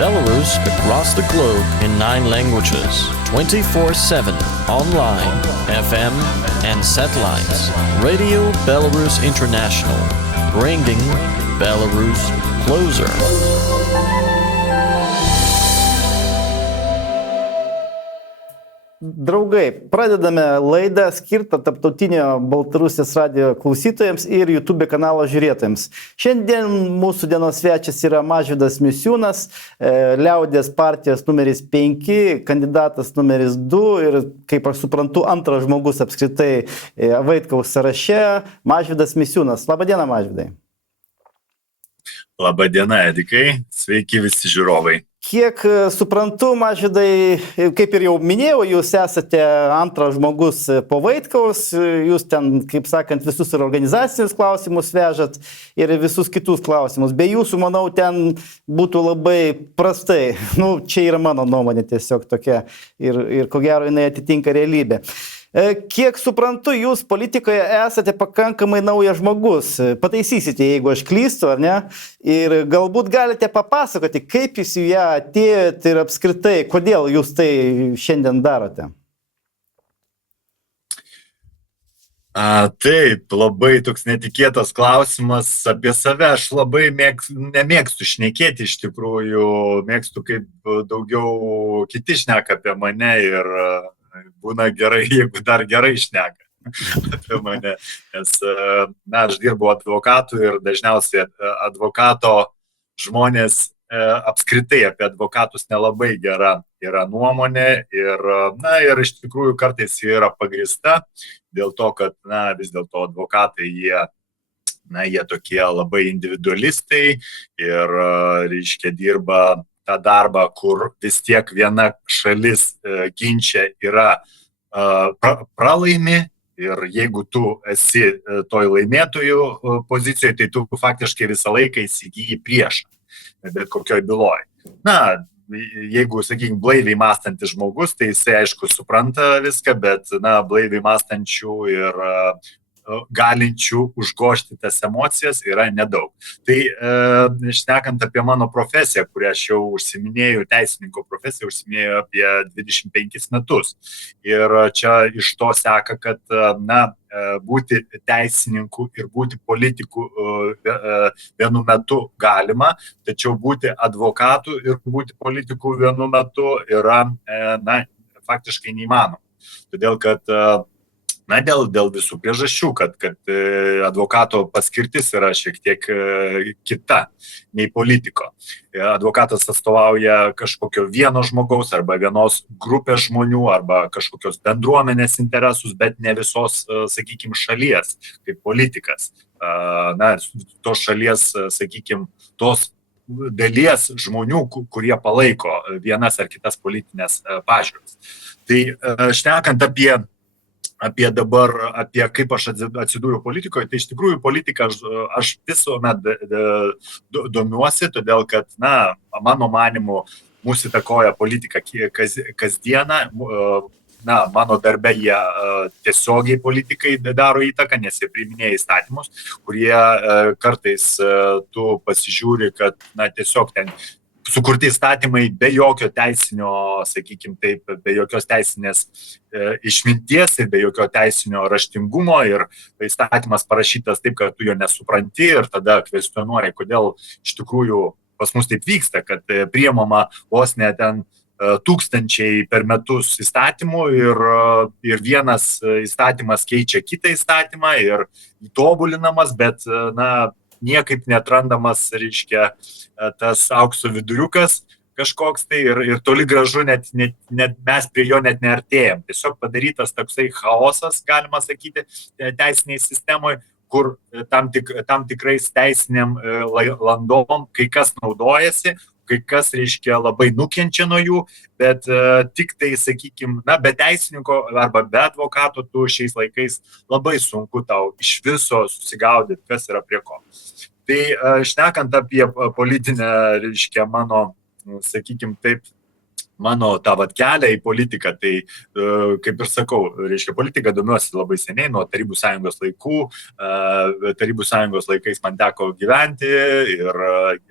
Belarus across the globe in 9 languages, 24/7, online, FM and satellites. Radio Belarus International, bringing Belarus closer. Draugai, pradedame laidą skirtą Tarptautinio Baltarusijos radijo klausytojams ir YouTube kanalo žiūrėtojams. Šiandien mūsų dienos svečias yra Mažvydas Misiūnas, Liaudies partijos numeris 5, kandidatas numeris 2 ir, kaip aš suprantu, antras žmogus apskritai Vaitkaus sąraše, Mažvydas Misiūnas. Labadiena, Mažvydai. Labadiena, Edikai. Sveiki visi žiūrovai. Kiek suprantu, Mažvydai, kaip ir jau minėjau, jūs esate antras žmogus po Vaitkaus, jūs ten, kaip sakant, visus ir organizacinius klausimus vežat ir visus kitus klausimus. Be jūsų, manau, ten būtų labai prastai. Čia yra mano nuomonė tiesiog tokia ir ko gero jinai atitinka realybę. Kiek suprantu, jūs politikoje esate pakankamai naujas žmogus. Pataisysite, jeigu aš klystu, ar ne? Ir galbūt galite papasakoti, kaip jūs į ją atėjote ir apskritai, kodėl jūs tai šiandien darote. Taip, labai toks netikėtas klausimas apie save. Aš labai nemėgstu šnekėti iš tikrųjų, mėgstu kaip daugiau kiti šneka apie mane ir būna gerai, jeigu dar gerai šneka apie mane, nes aš dirbu advokatu ir dažniausiai advokato žmonės apskritai apie advokatus nelabai gera yra nuomonė ir iš tikrųjų kartais jie yra pagrįsta dėl to, kad vis dėlto advokatai jie tokie labai individualistai ir reiškia dirba tą darbą, kur vis tiek viena šalis ginčia yra pralaimi ir jeigu tu esi toj laimėtojų pozicijoje, tai tu faktiškai visą laiką įsigyji priešą, bet kokioj byloj. Jeigu, sakykime, blaiviai mąstantis žmogus, tai jisai aišku supranta viską, bet blaiviai mąstančių ir galinčių užgožti tas emocijas yra nedaug. Tai šnekant apie mano profesiją, kurią aš jau užsiminėjau, teisininko profesiją užsiminėjau apie 25 metus. Ir čia iš to seka, kad būti teisininku ir būti politiku vienu metu galima, tačiau būti advokatu ir būti politiku vienu metu yra faktiškai neįmanoma. Todėl, kad dėl visų priežasčių, kad advokato paskirtis yra šiek tiek kita nei politiko. Advokatas atstovauja kažkokio vieno žmogaus arba vienos grupės žmonių arba kažkokios bendruomenės interesus, bet ne visos, sakykime, šalies kaip politikas. Tos šalies, sakykime, tos dalies žmonių, kurie palaiko vienas ar kitas politinės pažiūras. Tai šnekant apie dabar, apie kaip aš atsidūriau politikoje, tai iš tikrųjų politiką aš visuomet domiuosi, todėl kad, mano manymu, mūsų įtakoja politika kasdieną, mano darbe jie tiesiogiai politikai daro įtaką, nes jie priiminėja įstatymus, kurie kartais tu pasižiūri, kad tiesiog ten sukurti įstatymai be jokio teisinio, sakykime taip, be jokios teisinės išminties ir be jokio teisinio raštingumo ir įstatymas parašytas taip, kad tu jo nesupranti ir tada kvestionuoji, kodėl iš tikrųjų pas mus taip vyksta, kad priimama vos ne ten tūkstančiai per metus įstatymų ir vienas įstatymas keičia kitą įstatymą ir tobulinamas, bet niekaip netrandamas, reiškia, tas aukso viduriukas kažkoks tai ir toli gražu net mes prie jo net neartėjam. Tiesiog padarytas toksai chaosas, galima sakyti, teisiniai sistemoje, kur tam tikrais teisiniam landom kai kas naudojasi, kai kas, reiškia, labai nukenčia nuo jų, bet tik tai, sakykime, be teisininko arba be advokato tu šiais laikais labai sunku tau iš viso susigaudyti, kas yra prie ko. Tai šnekant apie politinę, reiškia, mano, sakykime taip, mano tą kelią į politiką, tai kaip ir sakau, reiškia, politika domiuosi labai seniai, nuo Tarybų sąjungos laikų. Tarybų sąjungos laikais man teko gyventi ir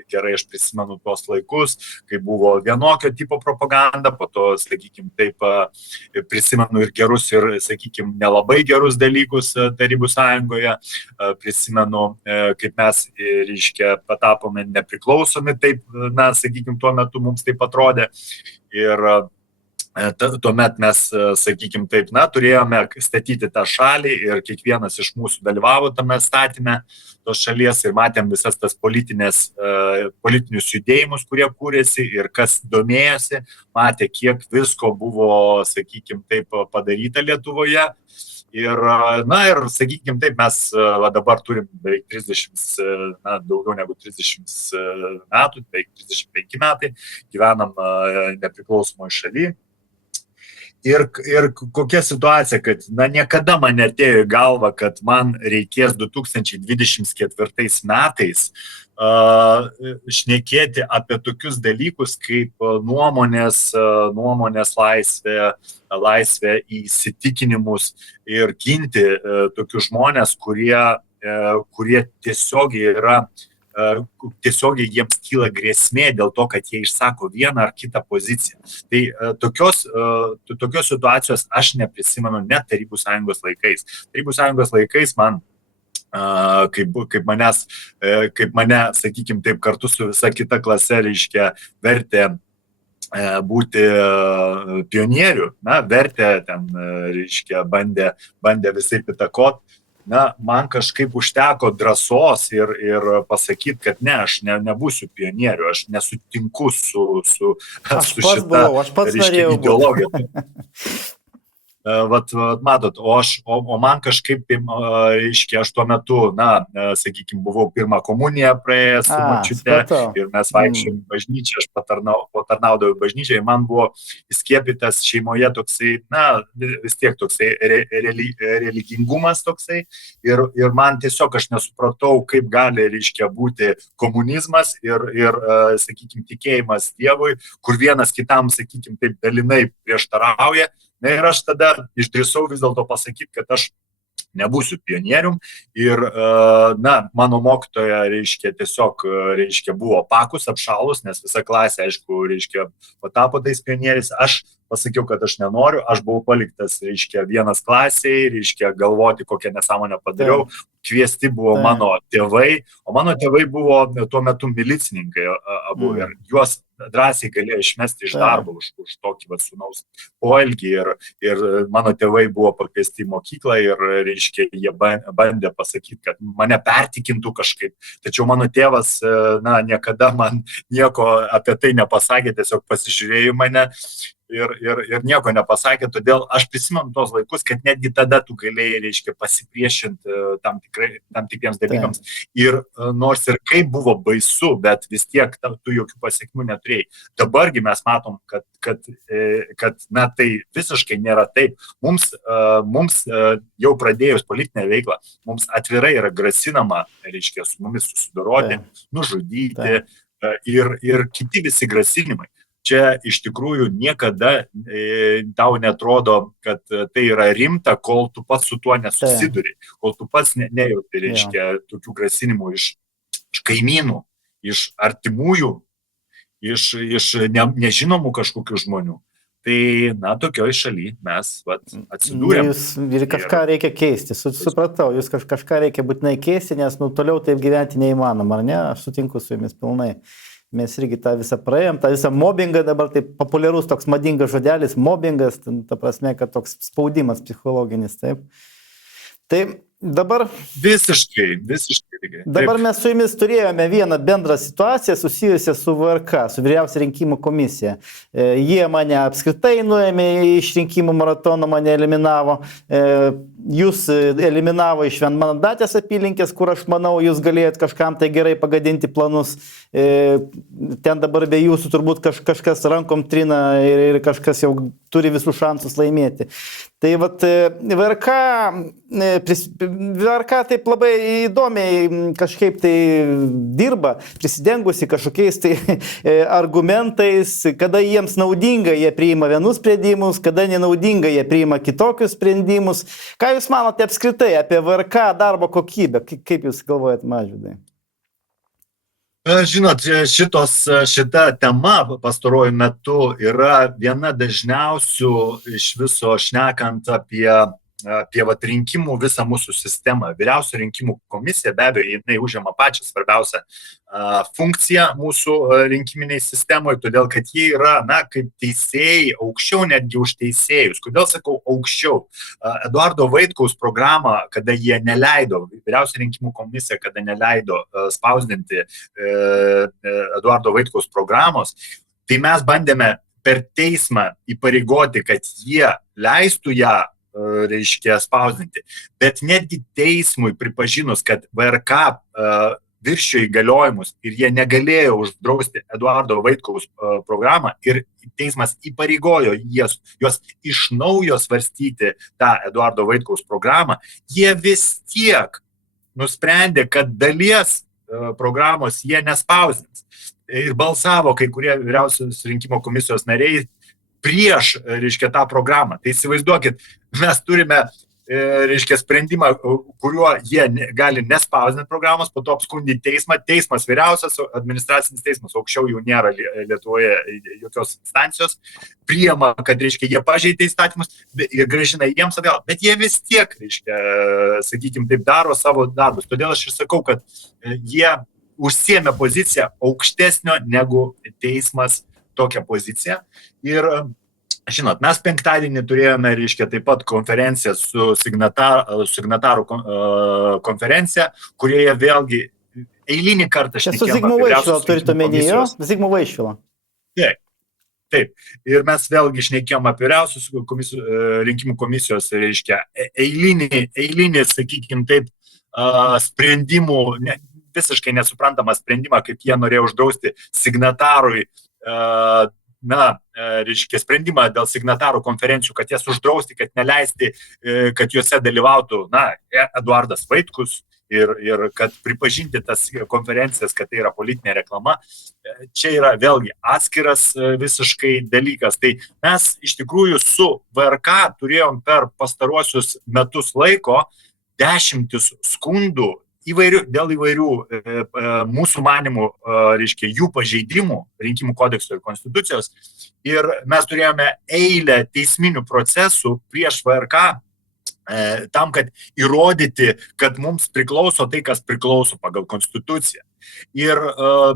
gerai aš prisimenu tuos laikus, kai buvo vienokio tipo propaganda, po to, sakykime, taip prisimenu ir gerus, ir, sakykime, nelabai gerus dalykus Tarybų sąjungoje. Prisimenu, kaip mes, reiškia, patapome nepriklausomi, taip, na, sakykime, tuo metu mums taip atrodė. Ir tuomet mes, sakykime taip, na, turėjome statyti tą šalį ir kiekvienas iš mūsų dalyvavo tame statyme tos šalies ir matėm visas tas politinius judėjimus, kurie kūrėsi ir kas domėjosi, matė, kiek visko buvo, sakykime taip, padaryta Lietuvoje. Ir, na, ir, sakykime taip, mes dabar turim beveik 30, na, daugiau negu 30 metų, beveik 35 metai, gyvenam nepriklausomoje šalyje. Ir kokia situacija, kad, na, niekada man netėjo į galvą, kad man reikės 2024 metais šnekėti apie tokius dalykus kaip nuomonės laisvė į įsitikinimus ir ginti tokius žmonės, kurie tiesiogiai jiems kyla grėsmė dėl to, kad jie išsako vieną ar kitą poziciją. Tai tokios situacijos aš neprisimenu net Tarybų sąjungos laikais. Tarybų sąjungos laikais man kaip mane, sakykime taip, kartu su visa kita klase, reiškia, vertė būti pionierių, na, vertė ten, reiškia, bandė visai įtakot. Na, man kažkaip užteko drąsos ir pasakyti, kad ne, aš nebūsiu pionierių, aš nesutinku su šita, reiškia, ideologija. Vat matot, o man kažkaip, reiškia, aš tuo metu, na, sakykime, buvau pirmą komuniją praėjęs su močiute ir mes vaikščiojom bažnyčią, aš patarnaudavau bažnyčią ir man buvo įskiepytas šeimoje toksai, na, vis tiek toksai religingumas toksai ir man tiesiog aš nesupratau, kaip gali, reiškia, būti komunizmas ir sakykime, tikėjimas Dievui, kur vienas kitam, sakykime, taip dalinai prieštarauja. Na ir aš tada išdrįsau vis dėlto pasakyti, kad aš nebūsiu pionierium ir, na, mano mokytoja, reiškia, tiesiog, reiškia, buvo pakus, apšalus, nes visa klasė, aišku, reiškia, patapo tais pionieriais. Aš pasakiau, kad aš nenoriu, aš buvau paliktas, reiškia, vienas klasiai, reiškia, galvoti, kokią nesąmonę padariau. Kviesti buvo mano tėvai, o mano tėvai buvo tuo metu milicininkai abu ir juos drąsiai galėjo išmesti iš darbo už tokį sūnaus poelgį ir mano tėvai buvo pakviesti į mokyklą ir, reiškia, jie bandė pasakyti, kad mane pertikintų kažkaip, tačiau mano tėvas, na, niekada man nieko apie tai nepasakė, tiesiog pasižiūrėjo mane ir nieko nepasakė, todėl aš prisimenu tos laikus, kad netgi tada tu galėjai, reiškia, pasipriešinti tam tikriems dalykams ir nors ir kaip buvo baisu, bet vis tiek tu jokių pasiekmių neturėjai. Dabargi mes matom, kad na, tai visiškai nėra taip. Mums jau pradėjus politinę veiklą, mums atvirai yra grasinama, reiškia, su mumis susidoroti, nužudyti ir kiti visi grasinimai. Čia iš tikrųjų niekada tau netrodo, kad tai yra rimta, kol tu pats su tuo nesusiduri, kol tu pats nejauti, reiškia, tokių grasinimų iš kaimynų, iš artimųjų, iš nežinomų kažkokių žmonių. Tai, na, tokioj šaly mes atsidūrėm. Ir kažką reikia keisti, supratau, jūs kažką reikia būtinai keisti, nes toliau taip gyventi neįmanoma, ar ne? Aš sutinku su jumis pilnai. Mes irgi tą visą praėjom, tą visą mobbingą, dabar taip populiarus toks madingas žodelis, mobbingas, ta prasme, kad toks spaudimas psichologinis, taip. Tai dabar... Visiškai. Dabar mes su jumis turėjome vieną bendrą situaciją susijusią su VRK, su Vyriausia rinkimų komisija. Jie mane apskritai nuėmė iš rinkimų maratono, mane eliminavo. jūs eliminavo iš vienmandatės apylinkės, kur aš manau, jūs galėjot kažkam tai gerai pagadinti planus. Ten dabar be jūsų turbūt kažkas rankom trina ir kažkas jau turi visų šansus laimėti. Tai vat VRK taip labai įdomiai kažkaip tai dirba, prisidengusi kažkokiais tai argumentais, kada jiems naudinga, jie priima vienus sprendimus, kada nenaudinga, jie priima kitokius sprendimus. Ką jūs manote apskritai apie VRK darbo kokybę? Kaip jūs galvojate, Mažvydai? Žinot, šita tema pastaruoju metu yra viena dažniausių iš viso šnekant apie rinkimų visą mūsų sistemą. Vyriausioji rinkimų komisija, be abejo, jinai užima pačią svarbiausią funkciją mūsų rinkiminiai sistemoje, todėl kad jie yra, kaip teisėjai, aukščiau netgi už teisėjus. Kodėl sakau aukščiau? Eduardo Vaitkaus programą, kada jie neleido, vyriausioji rinkimų komisija, kada neleido spausdinti Eduardo Vaitkaus programos, tai mes bandėme per teismą įpareigoti, kad jie leistų ją spausdinti. Bet netgi teismui pripažinus, kad VRK viršijo įgaliojimus ir jie negalėjo uždrausti Eduardo Vaitkaus programą ir teismas įpareigojo juos iš naujo svarstyti tą Eduardo Vaitkaus programą, jie vis tiek nusprendė, kad dalies programos jie nespausdins. Ir balsavo kai kurie vyriausios rinkimų komisijos nariai prieš, tą programą. Tai įsivaizduokit, mes turime, sprendimą, kuriuo jie gali nespausdinti programos, po to apskundyti teismą. Teismas vyriausias, administracinis teismas, aukščiau jau nėra Lietuvoje jokios instancijos, priima, kad, jie pažeidė įstatymus ir grąžina jiems atgal. Bet jie vis tiek, sakykime, taip daro savo darbus. Todėl aš ir sakau, kad jie užsiėmė poziciją aukštesnio negu teismas tokią poziciją. Ir, žinot, mes penktadienį turėjome, taip pat konferenciją su signatarų konferencija, kurioje vėlgi eilinį kartą šnekėjome. Su Zigmu Vaišvila turite omenyje? Zigmu Vaišvila. Taip. Ir mes vėlgi šnekėjome apie vyriausios rinkimų komisijos, eilinį, sakykime taip, sprendimų, visiškai nesuprantamą sprendimą, kaip jie norėjo uždrausti signatarui sprendimą dėl signatarų konferencijų, kad jas uždrausti, kad neleisti, kad juose dalyvautų, Eduardas Vaitkus ir kad pripažinti tas konferencijas, kad tai yra politinė reklama. Čia yra vėlgi atskiras visiškai dalykas. Tai mes iš tikrųjų su VRK turėjom per pastaruosius metus laiko 10 skundų dėl įvairių mūsų manimų, jų pažeidimų rinkimų kodekso ir konstitucijos. Ir mes turėjome eilę teisminių procesų prieš VRK tam, kad įrodyti, kad mums priklauso tai, kas priklauso pagal konstituciją. Ir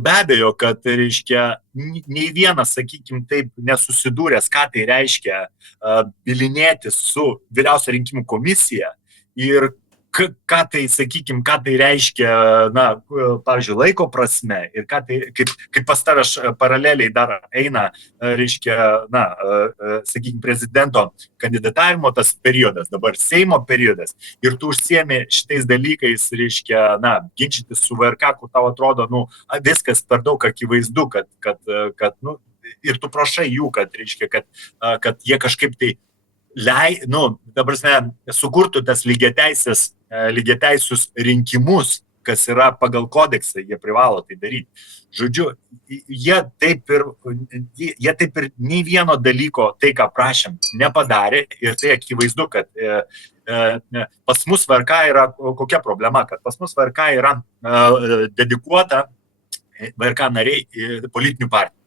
be abejo, kad, nei vienas, sakykime taip, nesusidūręs, ką tai reiškia bylinėtis su vyriausia rinkimų komisija ir ką tai reiškia, pavyzdžiui, laiko prasme ir kaip pas tavęs paraleliai dar eina, sakykime, prezidento kandidatavimo tas periodas, dabar Seimo periodas, ir tu užsiemi šitais dalykais, ginčytis su VRK, kur tau atrodo, viskas per daug akivaizdu, kad ir tu prašai jų, kad jie kažkaip tai sukurtų tas lygiateisius rinkimus, kas yra pagal kodeksą, jie privalo tai daryti. Žodžiu, jie taip ir nei vieno dalyko, tai ką prašėm, nepadarė ir tai akivaizdu, kad pas mus VRK yra kokia problema, kad pas mus VRK yra dedikuota VRK nariai politinių partijų.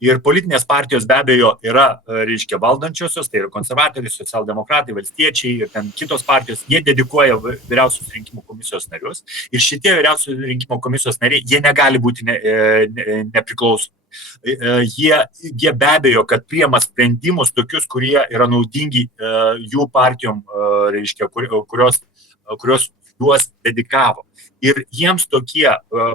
Ir politinės partijos be abejo yra, valdančiosios, tai yra konservatoriai, socialdemokratai, valstiečiai ir ten kitos partijos, jie dedikuoja vyriausios rinkimų komisijos narius. Ir šitie vyriausios rinkimų komisijos nariai, jie negali būti nepriklausomi. Jie be abejo, kad priima sprendimus tokius, kurie yra naudingi jų partijom, kurios juos dedikavo. Ir jiems tokie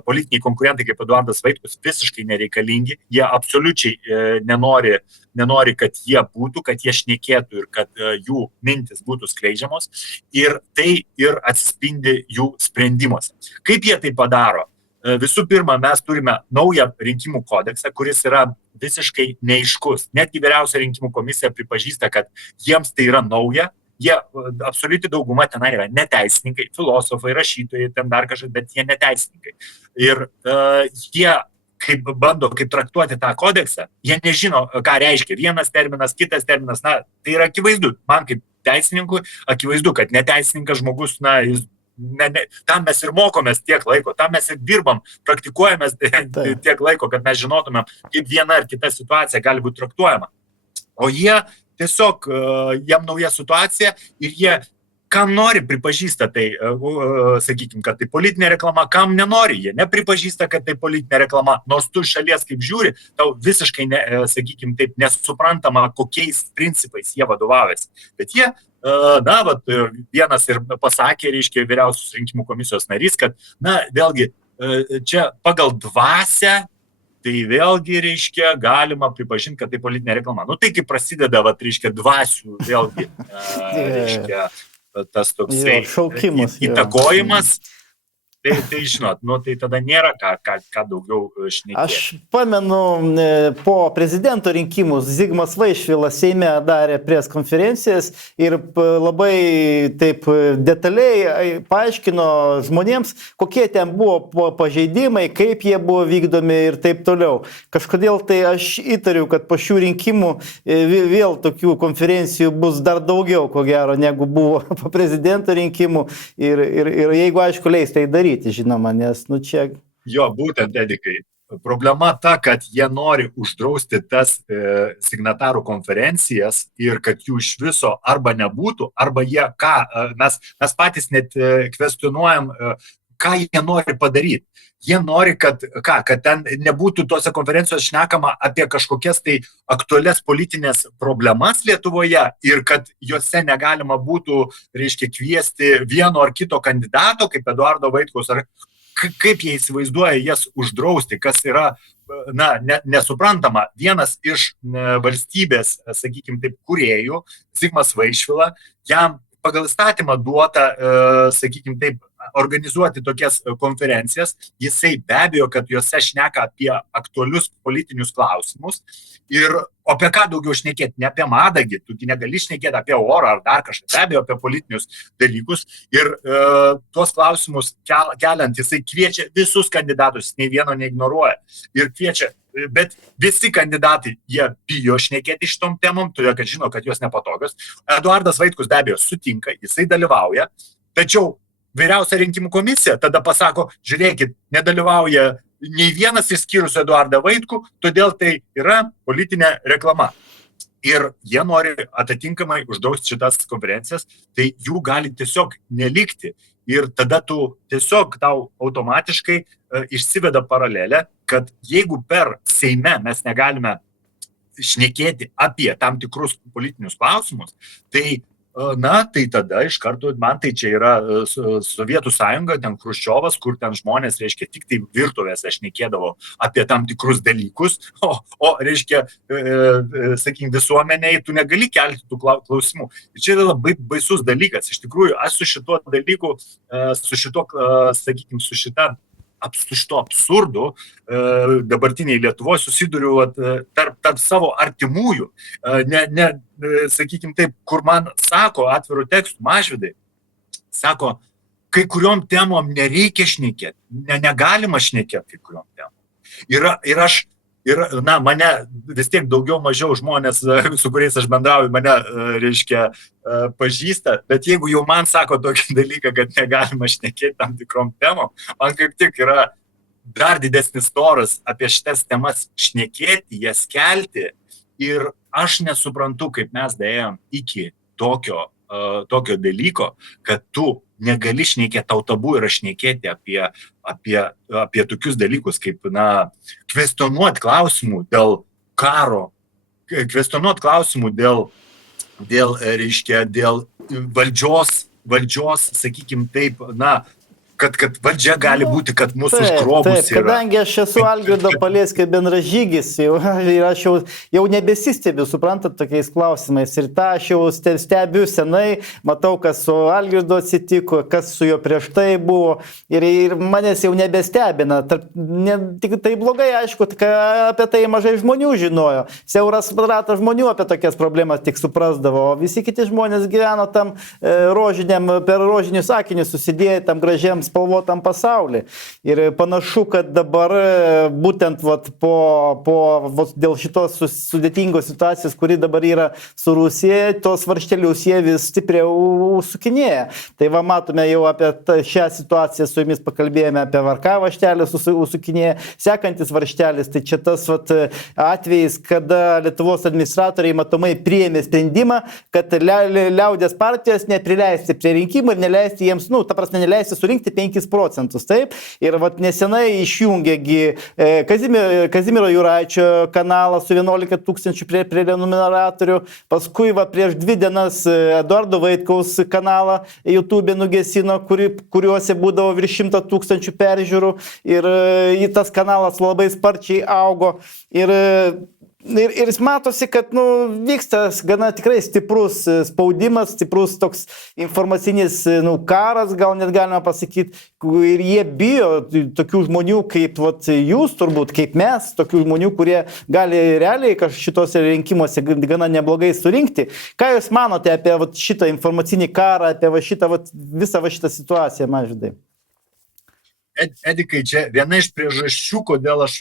politiniai konkurentai kaip Eduardas Vaitkus visiškai nereikalingi, jie absoliučiai nenori, kad jie būtų, kad jie šnekėtų ir kad jų mintis būtų skleidžiamos, ir tai ir atsispindi jų sprendimuose. Kaip jie tai padaro? Visų pirma, mes turime naują rinkimų kodeksą, kuris yra visiškai neaiškus. Netgi vyriausia rinkimų komisija pripažįsta, kad jiems tai yra nauja. Jie absoliuti dauguma tenai yra neteisininkai, filosofai, rašytojai, ten dar kažkas, bet jie neteisininkai. Ir jie bando traktuoti tą kodeksą, jie nežino, ką reiškia vienas terminas, kitas terminas. Na, tai yra akivaizdu. Man kaip teisininkui akivaizdu, kad neteisininkas žmogus, jis tam mes ir mokomės tiek laiko, tam mes ir dirbam, praktikuojamės tiek laiko, kad mes žinotumėm, kaip viena ar kita situacija gali būti traktuojama. O jie tiesiog, jam nauja situacija ir jie, kam nori, pripažįsta tai, sakykime, kad tai politinė reklama, kam nenori, jie nepripažįsta, kad tai politinė reklama, nors tu šalies kaip žiūri, tau visiškai, sakykime, taip nesuprantama, kokiais principais jie vadovavęs. Bet jie, vienas ir pasakė, reiškia, vyriausios rinkimų komisijos narys, kad, vėlgi, čia pagal dvasią, tai vėlgi, reiškia, galima pripažinti, kad tai politinė reklama. Tai kaip prasideda, reiškia, dvasių, vėlgi, reiškia, tas toksai įtakojimas. Tai žinot, tai tada nėra ką daugiau šnekėti. Aš pamenu, po prezidento rinkimus Zigmas Vaišvilas Seime darė pres konferencijas ir labai taip detaliai paaiškino žmonėms, kokie ten buvo pažeidimai, kaip jie buvo vykdomi ir taip toliau. Kažkodėl tai aš įtariu, kad po šių rinkimų vėl tokių konferencijų bus dar daugiau, ko gero, negu buvo po prezidento rinkimų ir jeigu aišku leis tai daryti. Žinoma, nes čia... Jo, būtent, Edikai. Problema ta, kad jie nori uždrausti tas signatarų konferencijas ir kad jų iš viso arba nebūtų, arba jie mes patys net kvestionuojam, ką jie nori padaryti. Jie nori, kad ten nebūtų tose konferencijos šnekama apie kažkokias tai aktualias politinės problemas Lietuvoje ir kad juose negalima būtų, reiškia, kviesti vieno ar kito kandidato, kaip Eduardo Vaitkaus, ar kaip jie įsivaizduoja jas uždrausti, kas yra, nesuprantama. Vienas iš valstybės, sakykime taip, kūrėjų, Zigmas Vaišvila, jam pagal įstatymą duota, sakykime taip, organizuoti tokias konferencijas, jisai be abejo, kad juose šneka apie aktualius politinius klausimus ir apie ką daugiau šnekėti, ne apie madagį, tu negali šnekėti apie orą ar dar kažką, be abejo apie politinius dalykus ir tuos klausimus keliant, jisai kviečia visus kandidatus, nei vieno neignoruoja ir kviečia, bet visi kandidatai, jie bijo šnekėti šitom temom, todėl kad žino, kad jos nepatogios. Eduardas Vaitkus be abejo sutinka, jisai dalyvauja, tačiau vyriausia rinkimų komisija tada pasako, žiūrėkit, nedalyvauja nei vienas išskyrus Eduardą Vaitkų, todėl tai yra politinė reklama. Ir jie nori atitinkamai uždrausti šitas konferencijas, tai jų gali tiesiog nelikti. Ir tada tau automatiškai išsiveda paralelė, kad jeigu per Seime mes negalime šnekėti apie tam tikrus politinius klausimus, tai tada iš karto, man tai čia yra Sovietų sąjunga, ten Chruščiovas, kur ten žmonės, reiškia, tik tai virtuvėse šnekėdavo apie tam tikrus dalykus, o reiškia, sakykime, visuomeniai, tu negali kelti tų klausimų. Ir čia yra labai baisus dalykas. Iš tikrųjų, aš su šituo dalyku, su šito absurdu dabartiniai Lietuvoje susiduriu tarp savo artimųjų, sakykime taip, kur man sako atvirų tekstų Mažvydai, sako, kai kuriom temom nereikia šnekėti, negalima šnekėti kai kuriom temom. Ir mane vis tiek daugiau mažiau žmonės, su kuriais aš bendrauju, mane, reiškia, pažįsta, bet jeigu jau man sako tokį dalyką, kad negalima šnekėti tam tikrom temom, man kaip tik yra dar didesnis noras apie šitas temas šnekėti, jas kelti ir aš nesuprantu, kaip mes daėjom iki tokio dalyko, kad tu negali šnekėti, tau tabu yra šnekėti apie tokius dalykus, kaip, kvestionuoti klausimų dėl karo, kvestionuoti klausimų dėl valdžios valdžios, sakykim taip, kad valdžia gali būti, kad mūsų užgrobus yra. Kadangi aš esu Algirdo Paleckio bendražygis ir aš jau nebesistebiu, suprantat, tokiais klausimais. Ir tą aš jau stebiu senai, matau, kas su Algirdo atsitiko, kas su juo prieš tai buvo. Ir manęs jau nebestebina. Tik tai blogai, aišku, apie tai mažai žmonių žinojo. Siauras ratas žmonių apie tokias problemas tik suprasdavo. O visi kiti žmonės gyveno tam per rožinius sakinius susidėję tam gražiam spalvotam pasaulį. Ir panašu, kad dabar būtent dėl šitos sudėtingos situacijos, kuri dabar yra su Rusija, tos varštelius jie vis stipriau sukinėja. Tai matome jau apie šią situaciją, su jumis pakalbėjome apie VRK varštelį sukinėja. Sekantis varštelis, tai čia tas atvejis, kada Lietuvos administratoriai matomai priėmė sprendimą, kad liaudės partijos neprileisti prie rinkimų ir neleisti jiems, neleisti surinkti 5 procentus, taip. Ir nesenai išjungėgi Kazimiero Juraičio kanalą su 11 tūkstančių prenumeratorių, paskui prieš 2 dienas Eduardo Vaitkaus kanalą YouTube nugesino, kuriuose būdavo virš 100 tūkstančių peržiūrų ir tas kanalas labai sparčiai augo. Ir matosi, kad vyksta gana tikrai stiprus spaudimas, stiprus toks informacinis karas, gal net galima pasakyti. Ir jie bijo tokių žmonių kaip jūs turbūt, kaip mes, tokių žmonių, kurie gali realiai šitose rinkimuose gana neblogai surinkti. Ką jūs manote apie šitą informacinį karą, apie visą šitą situaciją, Mažvydai? Edikai, čia viena iš priežasčių, kodėl aš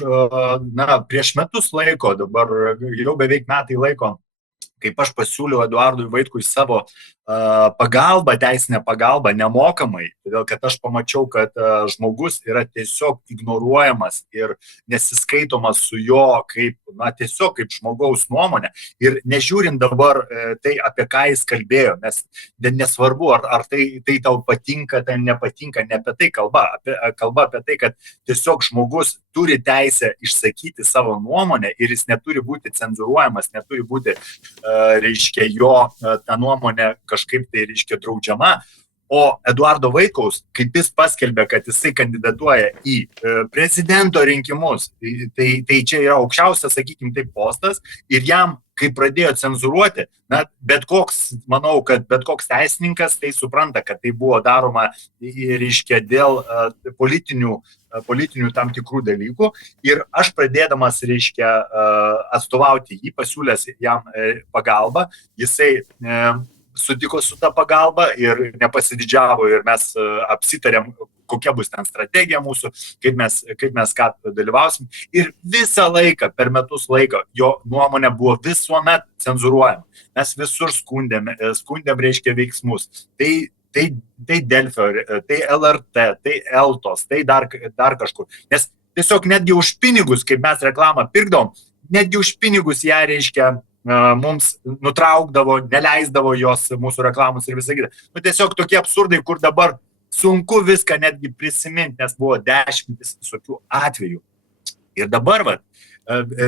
prieš metus laiko, dabar jau beveik metai laiko, kaip aš pasiūliau Eduardui Vaitkui savo pagalbą, teisinę pagalbą nemokamai, todėl kad aš pamačiau, kad žmogus yra tiesiog ignoruojamas ir nesiskaitomas su jo tiesiog kaip žmogaus nuomonė. Ir nežiūrint dabar tai, apie ką jis kalbėjo, nes nesvarbu, ar tai tau patinka, tai nepatinka, ne apie tai kalba apie tai, kad tiesiog žmogus turi teisę išsakyti savo nuomonę ir jis neturi būti cenzuruojamas, neturi būti, jo ta nuomonė kažkaip tai, draudžiama. O Eduardo Vaitkaus, kaip jis paskelbė, kad jisai kandidatuoja į prezidento rinkimus, tai čia yra aukščiausias, sakykim, taip postas ir jam, kai pradėjo cenzuruoti, manau, kad bet koks teisininkas tai supranta, kad tai buvo daroma, dėl politinių tam tikrų dalykų. Ir aš pradėdamas, atstovauti jį, pasiūlęs jam pagalbą, jisai sutiko su ta pagalba ir nepasididžiavo ir mes apsitarėm, kokia bus ten strategija mūsų, kaip mes ką dalyvausim. Ir visą laiką, per metus laiko, jo nuomonė buvo visuomet cenzuruojama. Mes visur skundėm veiksmus. Tai Delfio, tai LRT, tai Eltos, tai dar kažkur. Nes tiesiog netgi už pinigus, kaip mes reklamą pirkdavom, netgi už pinigus ją mums nutraukdavo, neleisdavo jos mūsų reklamos ir visą kitą. Tiesiog tokie absurdai, kur dabar sunku viską netgi prisiminti, nes buvo 10 visokių atvejų. Ir dabar,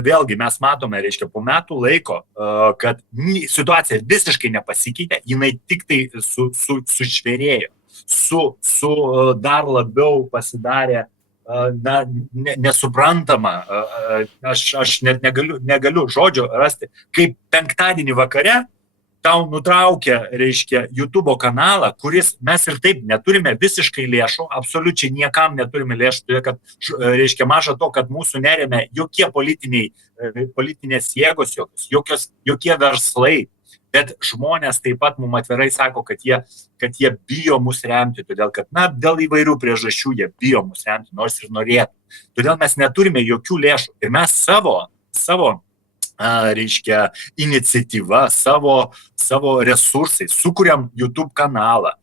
vėlgi mes matome, po metų laiko, kad situacija visiškai nepasikeitė, jinai tik tai sušvėrėjo, dar labiau pasidarė nesuprantama. Aš net negaliu žodžio rasti, kaip penktadienį vakare tau nutraukia, YouTube kanalą, kuris mes ir taip neturime visiškai lėšų, absoliučiai niekam neturime lėšų, todėl kad, maža to, kad mūsų neremia jokie politinės jėgos, jokie verslai. Bet žmonės taip pat mums atvirai sako, kad jie bijo mus remti, todėl kad, dėl įvairių priežasčių jie bijo mus remti, nors ir norėtų. Todėl mes neturime jokių lėšų. Ir mes savo iniciatyva, savo resursai, sukuriam YouTube kanalą,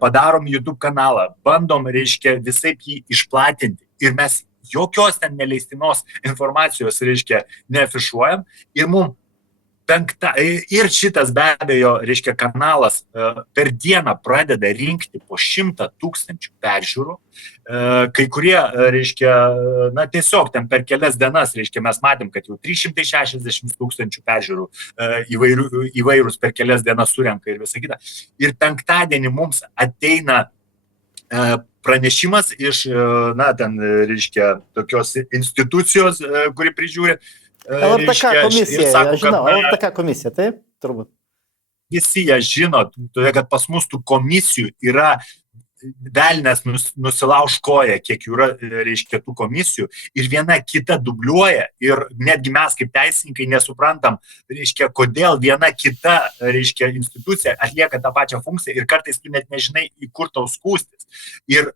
padarom YouTube kanalą, bandom, visaip jį išplatinti. Ir mes jokios ten neleistinos informacijos, neafišuojam. Ir mums Ir šitas be abejo, reiškia, kanalas per dieną pradeda rinkti po 100 000 peržiūrų. Kai kurie, reiškia, na tiesiog ten per kelias dienas, reiškia, mes matėm, kad jau 360 000 peržiūrų įvairūs per kelias dienas surenka ir visą kitą. Ir penktadienį mums ateina pranešimas iš, na, ten, reiškia, tokios institucijos, kuri prižiūri. LRTK komisija, sako, aš žinau, LRTK komisija, taip, turbūt. Visi ją žino, todėl kad pas mus tų komisijų yra velnės nusilauž koją, kiek jų yra, reiškia, tų komisijų, ir viena kita dubliuoja, ir netgi mes kaip teisininkai nesuprantam, reiškia, kodėl viena kita, reiškia, institucija atlieka tą pačią funkciją ir kartais tu net nežinai, į kur tau skųstis. Ir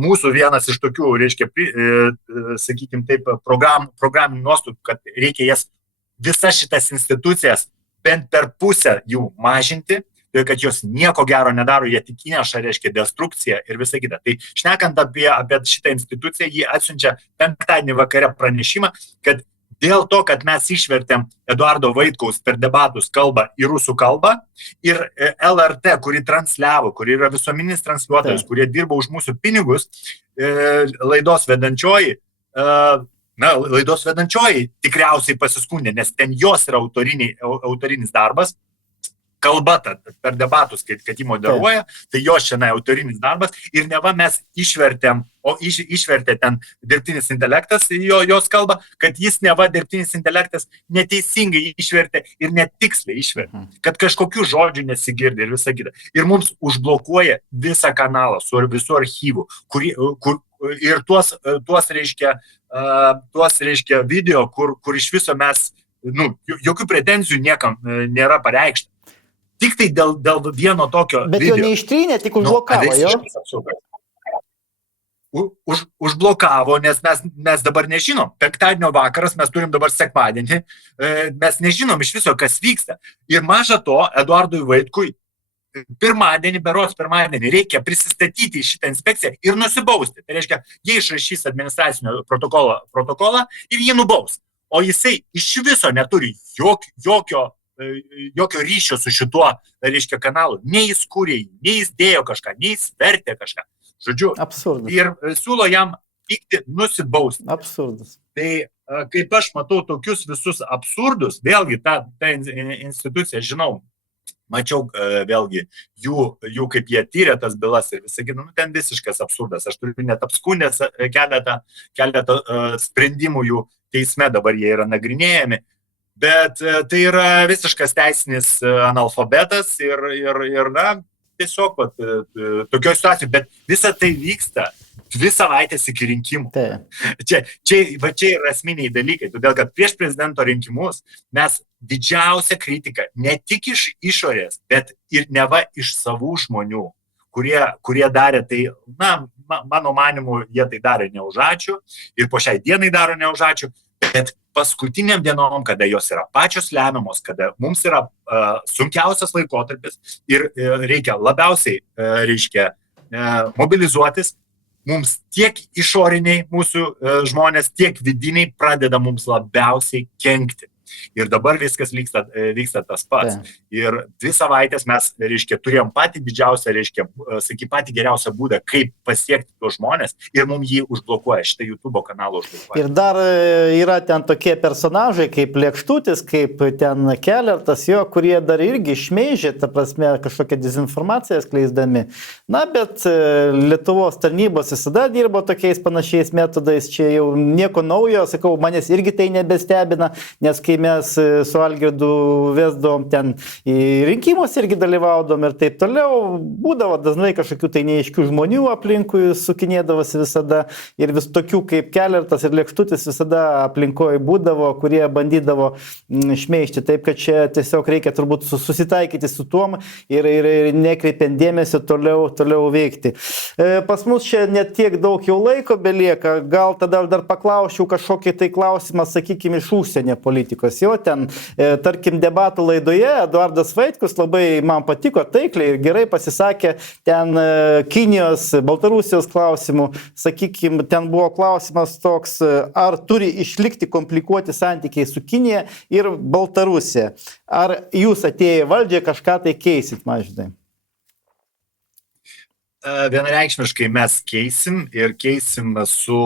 mūsų vienas iš tokių, reiškia, sakykim taip, programinių nuostatų, kad reikia jas, visas šitas institucijas bent per pusę jų mažinti, kad jos nieko gero nedaro, jie tik įneša, reiškia, destrukciją ir visą kitą. Tai šnekant apie šitą instituciją, jį atsiunčia penktadienį vakare pranešimą, kad dėl to, kad mes išvertėm Eduardo Vaitkaus per debatus kalbą į rusų kalbą ir LRT, kuri transliavo, kuri yra visuomeninis transliuotojas, kurie dirba už mūsų pinigus, laidos vedančioji, laidos vedančioji tikriausiai pasiskundė, nes ten jos yra autorinis darbas, kalba per debatus, kad jį moderuoja, tai jos šiandien autorinis darbas ir neva mes išvertėm, o išvertė ten dirbtinis intelektas jos kalbą, kad jis neva dirbtinis intelektas neteisingai išvertė ir netiksliai išvertė, kad kažkokių žodžių nesigirdi ir visą kitą. Ir mums užblokuoja visą kanalą su visų archyvų, ir tuos reiškia video, kur iš viso mes, jokių pretenzijų niekam nėra pareikšta. Tik tai dėl vieno tokio bet video. Bet jo neištrynė, tik užblokavo, jo? Užblokavo, nes mes dabar nežinom. Penktadienio vakaras, mes turim dabar sekmadienį, mes nežinom iš viso, kas vyksta. Ir maža to, Eduardui Vaitkui pirmadienį reikia prisistatyti į šitą inspekciją ir nusibausti. Tai reiškia, jie išrašys administracinio protokolą ir jį nubaus. O jisai iš viso neturi jokio ryšio su šituo, reiškia, kanalu. Nei jis kūrė, nei jis dėjo kažką, nei jis vertė kažką. Žodžiu, absurdas. Ir siūlo jam vykti nusibausti. Absurdas. Tai kaip aš matau tokius visus absurdus, vėlgi tą instituciją žinau, mačiau vėlgi jų kaip jie tyrė tas bylas ir visą kitą, ten visiškas absurdas. Aš turiu net apskundęs keletą sprendimų jų teisme, dabar jie yra nagrinėjami. Bet tai yra visiškas teisinis analfabetas ir tiesiog tokio situacijų, bet visa tai vyksta 2 savaitės iki rinkimų. Čia yra esminiai dalykai, todėl kad prieš prezidento rinkimus mes didžiausią kritiką ne tik iš išorės, bet ir neva iš savų žmonių, kurie darė tai, mano manimu, jie tai darė ne už ačiū ir po šiai dienai daro ne už ačiū, bet paskutiniam dienom, kada jos yra pačios lemiamos, kada mums yra sunkiausias laikotarpis ir reikia labiausiai, mobilizuotis, mums tiek išoriniai mūsų žmonės, tiek vidiniai pradeda mums labiausiai kenkti. Ir dabar viskas vyksta tas pats. Ir 2 savaitės mes, turėjom patį didžiausią, patį geriausią būdą, kaip pasiekti tuos žmonės ir mums jį užblokuoja, šitą YouTube kanalą užblokuoja. Ir dar yra ten tokie personažai kaip Lėkštutis, kaip ten Kelertas, kurie dar irgi šmeižė, ta prasme, kažkokią dezinformaciją skleisdami. Bet Lietuvos tarnybos visada dirbo tokiais panašiais metodais, čia jau nieko naujo, sakau, manęs irgi tai nebestebina, nes kai mes su Algirdu vesdom ten į rinkimus irgi dalyvaudom ir taip toliau, būdavo dažnai kažkokių tai neaiškių žmonių aplinkui sukinėdavosi visada ir vis tokių kaip Kelertas ir Lėkštutis visada aplinkoje būdavo, kurie bandydavo šmeižti, taip kad čia tiesiog reikia turbūt susitaikyti su tuom ir nekreipiant dėmesio toliau veikti. Pas mus čia net tiek daug jau laiko belieka, gal tada dar paklausčiau kažkokį tai klausimą, sakykime, iš užsienio politikos. politikos. Jo ten, tarkim, debatų laidoje Eduardas Vaitkus labai man patiko taikliai ir gerai pasisakė ten Kinijos, Baltarusijos klausimų. Sakykime, ten buvo klausimas toks, ar turi išlikti komplikuoti santykiai su Kinija ir Baltarusija. Ar jūs atėję valdžią kažką tai keisit, Mažvydai? Vienareikšmiškai mes keisim ir keisim su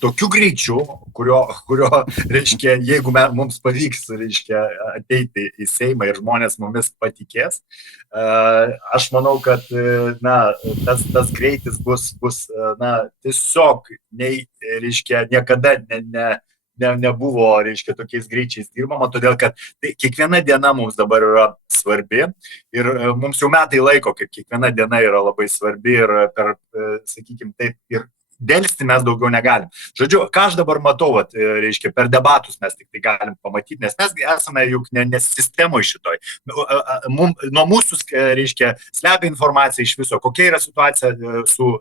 tokiu greičiu, kurio reiškia, jeigu mums pavyks, reiškia, ateiti į Seimą ir žmonės mumis patikės, aš manau, kad tas greitis bus tiesiog reiškia, niekada nebuvo, reiškia, tokiais greičiais dirbama, todėl kad kiekviena diena mums dabar yra svarbi ir mums jau metai laiko, kaip kiekviena diena yra labai svarbi ir per, sakykime, taip, ir dėlsti mes daugiau negalim. Žodžiu, ką aš dabar matau, reiškia, per debatus mes tik tai galim pamatyti, nes mes esame juk ne sistemoje šitoj. Nuo mūsų, reiškia, slepia informacija iš viso, kokia yra situacija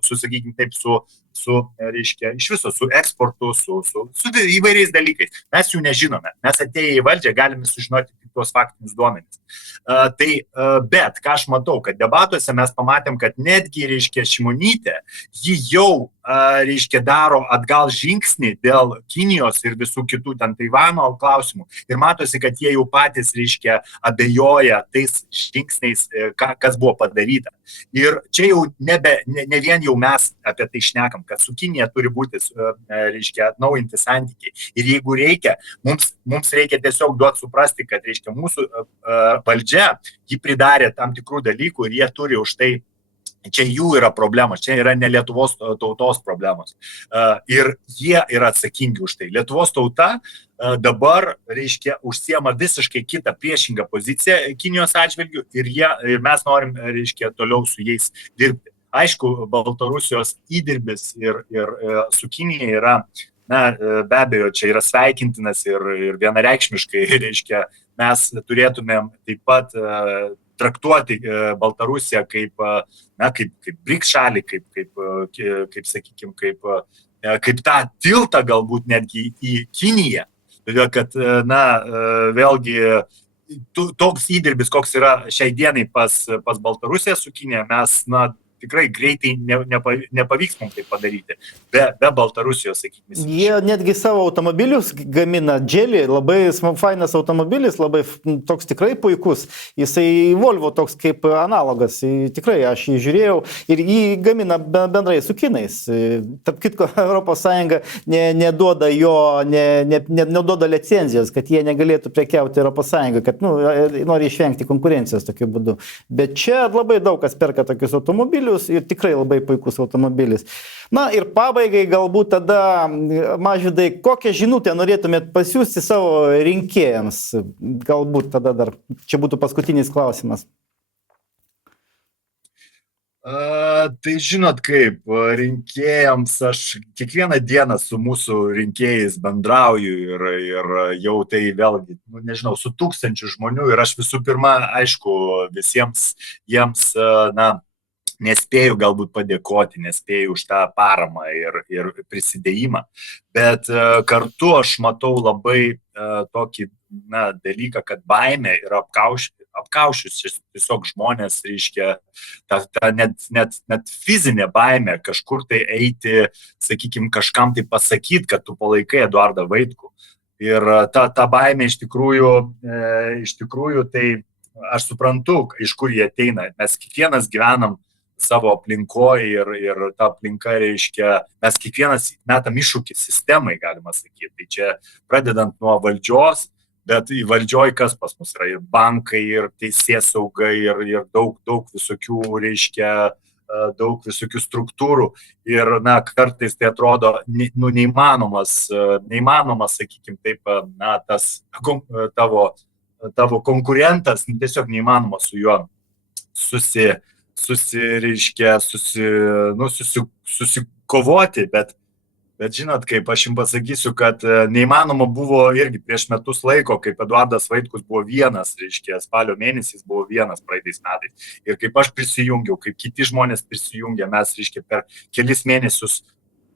sakykime taip, reiškia, iš viso, su eksportu, su įvairiais dalykais. Mes jų nežinome. Mes atėję į valdžią galime sužinoti tuos faktinius duomenis. Bet, ką aš matau, kad debatuose mes pamatėm, kad netgi, reiškia, Šimonytė, ji jau, reiškia, daro atgal žingsnį dėl Kinijos ir visų kitų ten Taivano klausimų. Ir matosi, kad jie jau patys, reiškia, abejoja tais žingsniais, kas buvo padaryta. Ir čia jau ne vien jau mes apie tai šnekam, kad su Kinija turi būti, reiškia, atnaujinti santykiai. Ir jeigu reikia, mums reikia tiesiog duoti suprasti, kad, reiškia, mūsų valdžia, ji pridarė tam tikrų dalykų ir jie turi už tai, čia jų yra problemos, čia yra ne Lietuvos tautos problemos. Ir jie yra atsakingi už tai. Lietuvos tauta dabar, reiškia, užsiema visiškai kitą priešingą poziciją Kinijos atžvilgių ir mes norim, reiškia, toliau su jais dirbti. Aišku, Baltarusijos įdirbis ir su Kinija yra, be abejo, čia yra sveikintinas ir vienareikšmiškai, reiškia, mes turėtumėm taip pat traktuoti Baltarusiją kaip BRICS šalį, kaip sakykime, kaip tą tiltą galbūt netgi į Kiniją. Todėl, kad, vėlgi, toks įdirbis, koks yra šiai dienai pas Baltarusiją su Kinija, mes, tikrai greitai nepavyks mums tai padaryti, be Baltarusijos, sakykime. Jie netgi savo automobilius gamina, Dželį, labai fainas automobilis, labai toks tikrai puikus. Jisai Volvo toks kaip analogas, tikrai aš jį žiūrėjau ir jį gamina bendrai su kinais. Tarp kitko, ES neduoda neduoda licenzijos, kad jie negalėtų prekiauti ES, kad nori išvengti konkurencijos tokiu būdu. Bet čia labai daug kas perka tokius automobilius ir tikrai labai puikus automobilis. Ir pabaigai galbūt tada, Mažvydai, kokią žinutę norėtumėt pasiųsti savo rinkėjams? Galbūt tada dar, čia būtų paskutinis klausimas. Tai žinot kaip, rinkėjams aš kiekvieną dieną su mūsų rinkėjais bendrauju ir jau tai vėlgi, nežinau, su 1000 žmonių ir aš visų pirma, aišku, visiems jiems, nespėju galbūt padėkoti, nespėju už tą paramą ir prisidėjimą, bet kartu aš matau labai tokį dalyką, kad baimė yra apkaušius tiesiog žmonės, reiškia, net fizinė baimė kažkur tai eiti, sakykime, kažkam tai pasakyti, kad tu palaikai Eduardą Vaitkų. Ir ta baimė iš tikrųjų tai aš suprantu, iš kur jie ateina. Mes kiekvienas gyvenam savo aplinkoje ir ta aplinka, reiškia, mes kiekvienas metam iššūkį sistemai, galima sakyti. Tai čia pradedant nuo valdžios, bet į valdžioj kas pas mus yra ir bankai, ir teisėsauga, ir daug visokių, reiškia, daug visokių struktūrų. Ir, kartais tai atrodo neįmanomas, sakykime taip, tas tavo konkurentas, tiesiog neįmanoma su juo susikovoti, bet žinot, kaip aš jums pasakysiu, kad neįmanoma buvo irgi prieš metus laiko, kaip Eduardas Vaitkus buvo vienas, reiškia, spalio mėnesį buvo vienas praeitais metais. Ir kaip aš prisijungiau, kaip kiti žmonės prisijungė, mes, reiškia, per kelis mėnesius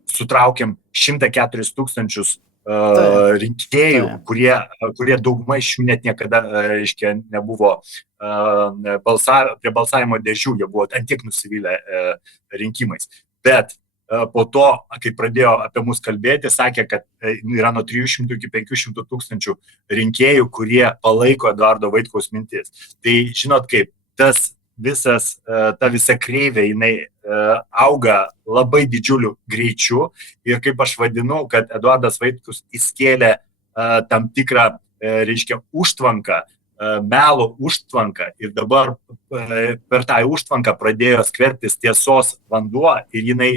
sutraukėm 104 000 rinkėjų, kurie dauguma iš jų net niekada, reiškia, nebuvo prie balsavimo dėžių, jie buvo ant tiek nusivylę rinkimais. Bet po to, kai pradėjo apie mus kalbėti, sakė, kad yra nuo 300 iki 500 tūkstančių rinkėjų, kurie palaiko Eduardo Vaitkaus mintis. Tai žinot kaip, ta visa kreivė, jinai auga labai didžiuliu greičiu ir kaip aš vadinu, kad Eduardas Vaitkus įskėlė tam tikrą, reiškia, užtvanką, melo užtvanką ir dabar per tą užtvanką pradėjo skverbtis tiesos vanduo ir jinai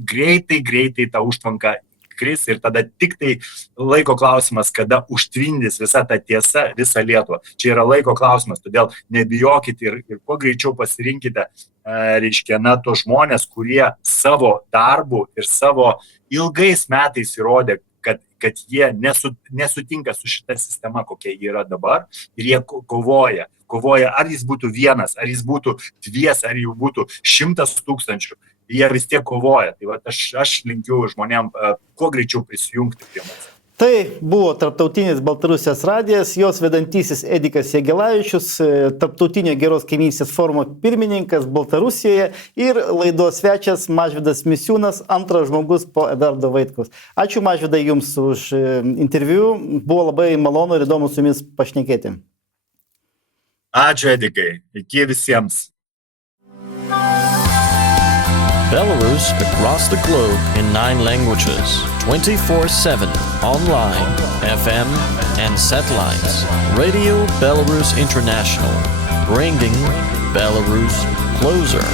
greitai tą užtvanką kris ir tada tik tai laiko klausimas, kada užtvindys visa ta tiesa, visą Lietuvą. Čia yra laiko klausimas, todėl nebijokite ir kuo greičiau pasirinkite, reiškia, tos žmonės, kurie savo darbų ir savo ilgais metais įrodė, kad jie nesutinka su šita sistema, kokia yra dabar, ir jie kovoja, ar jis būtų vienas, ar jis būtų dvies, ar jų būtų 100 tūkstančių. Jie vis tiek kovoja. Tai va, aš linkiu žmonėm kuo greičiau prisijungti prie mūsų. Tai buvo Tarptautinis Baltarusijos radijas, jos vedantysis Edikas Jegelavičius, Tarptautinio geros kaimynystės forumo pirmininkas Baltarusijoje ir laidos svečias Mažvydas Misiūnas, antras žmogus po Eduardo Vaitkaus. Ačiū Mažvydai jums už interviu, buvo labai malonu ir įdomu su jumis pašnekėti. Ačiū Edikai, iki visiems. Belarus across the globe in 9 languages, 24/7, online, FM and satellites. Radio Belarus International, bringing Belarus closer.